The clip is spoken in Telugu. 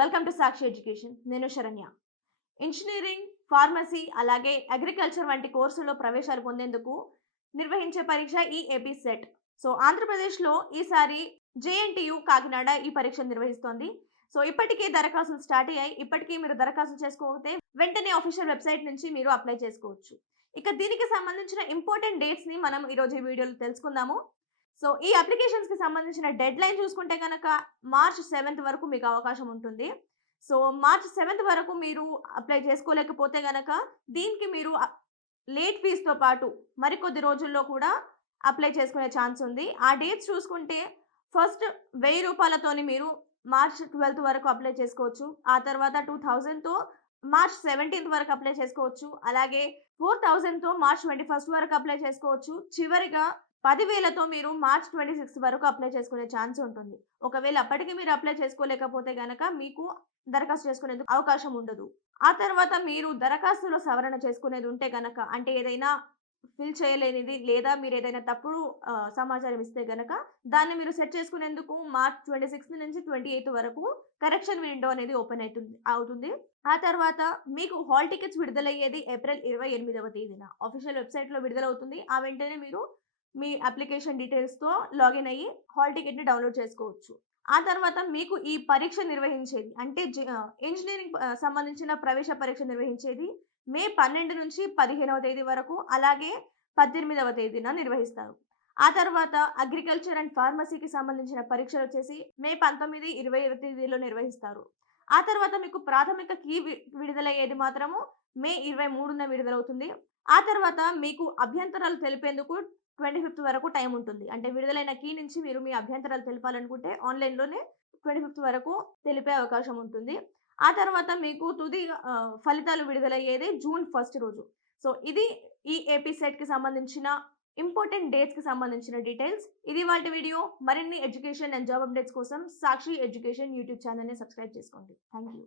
Welcome to Sakshi education. నేను శరణ్య. ఇంజనీరింగ్, ఫార్మసీ అలాగే అగ్రికల్చర్ వంటి కోర్సుల్లో ప్రవేశాలు పొందేందుకు నిర్వహించే పరీక్ష ఈ ఏపీ సెట్. సో ఆంధ్రప్రదేశ్లో ఈసారి జేఎన్టీయు కాకినాడ ఈ పరీక్షను నిర్వహిస్తోంది. సో ఇప్పటికే దరఖాస్తులు స్టార్ట్ అయ్యాయి. ఇప్పటికీ మీరు దరఖాస్తు చేసుకోకపోతే వెంటనే ఆఫీషియల్ వెబ్సైట్ నుంచి మీరు అప్లై చేసుకోవచ్చు. ఇక దీనికి సంబంధించిన ఇంపార్టెంట్ డేట్స్ ని మనం ఈరోజు ఈ వీడియోలో తెలుసుకుందాము. సో ఈ అప్లికేషన్స్‌కి సంబంధించిన డెడ్‌లైన్ చూసుకుంటే గనక మార్చ్ 7 వరకు మీకు అవకాశం ఉంటుంది. సో మార్చ్ 7 వరకు మీరు అప్లై చేసుకోలేకపోతే గనక దీనికి మీరు లేట్ ఫీస్‌తో పాటు మరికొద్ది రోజుల్లో కూడా అప్లై చేసుకునే ఛాన్స్ ఉంది. ఆ డేట్స్ చూసుకుంటే ఫస్ట్ రూ. 1000తోని మీరు మార్చ్ 12 వరకు అప్లై చేసుకోవచ్చు. ఆ తర్వాత 2000తో మార్చ్ 17 వరకు అప్లై చేసుకోవచ్చు. అలాగే 4000తో మార్చ్ 21 వరకు అప్లై చేసుకోవచ్చు. చివరిగా 10,000తో మీరు మార్చ్ 26 వరకు అప్లై చేసుకునే ఛాన్స్ ఉంటుంది. ఒకవేళ అప్పటికి మీరు అప్లై చేసుకోలేకపోతే గనక మీకు దరఖాస్తు చేసుకునేందుకు అవకాశం ఉండదు. ఆ తర్వాత మీరు దరఖాస్తులో సవరణ చేసుకునేది ఉంటే గనక, అంటే ఏదైనా ఫిల్ చేయలేనిది లేదా మీరు ఏదైనా తప్పుడు సమాచారం ఇస్తే గనక దాన్ని మీరు సెట్ చేసుకునేందుకు మార్చ్ 26 నుంచి 28 వరకు కరెక్షన్ విండో అనేది ఓపెన్ అవుతుంది. ఆ తర్వాత మీకు హాల్ టికెట్స్ విడుదలయ్యేది ఏప్రిల్ 28వ తేదీన ఆఫీషియల్ వెబ్‌సైట్‌లో విడుదలవుతుంది. ఆ వెంటనే మీరు మీ అప్లికేషన్ డీటెయిల్స్‌తో లాగిన్ అయ్యి హాల్ టికెట్‌ని డౌన్‌లోడ్ చేసుకోవచ్చు. ఆ తర్వాత మీకు ఈ పరీక్ష నిర్వహించేది అంటే ఇంజినీరింగ్ సంబంధించిన ప్రవేశ పరీక్ష నిర్వహించేది మే 12 నుంచి 15వ తేదీ వరకు, అలాగే 18వ తేదీన నిర్వహిస్తారు. ఆ తర్వాత అగ్రికల్చర్ అండ్ ఫార్మసీకి సంబంధించిన పరీక్షలొచ్చేసి మే 19, 20వ తేదీలో నిర్వహిస్తారు. ఆ తర్వాత మీకు ప్రాథమిక కీ విడుదలయ్యేది మాత్రము మే 23న విడుదలవుతుంది. ఆ తర్వాత మీకు అభ్యంతరాలు తెలిపేందుకు 25థ్ వరకు టైం ఉంటుంది. అంటే విడుదలైన కీ నుంచి మీరు మీ అభ్యంతరాలు తెలపాలనుకుంటే ఆన్‌లైన్‌లోనే 25థ్ వరకు తెలిపే అవకాశం ఉంటుంది. ఆ తర్వాత మీకు తుది ఫలితాలు విడుదలయ్యేది జూన్ 1 రోజు. సో ఇది ఈ ఏపీ సెట్‌కి సంబంధించిన ఇంపార్టెంట్ డేట్స్‌కి సంబంధించిన డీటెయిల్స్. ఇది ఇవాల్టి వీడియో. మరిన్ని ఎడ్యుకేషన్ అండ్ జాబ్ అప్డేట్స్ కోసం సాక్షి ఎడ్యుకేషన్ యూట్యూబ్ ఛానెల్‌ని సబ్స్క్రైబ్ చేసుకోండి. Thank you.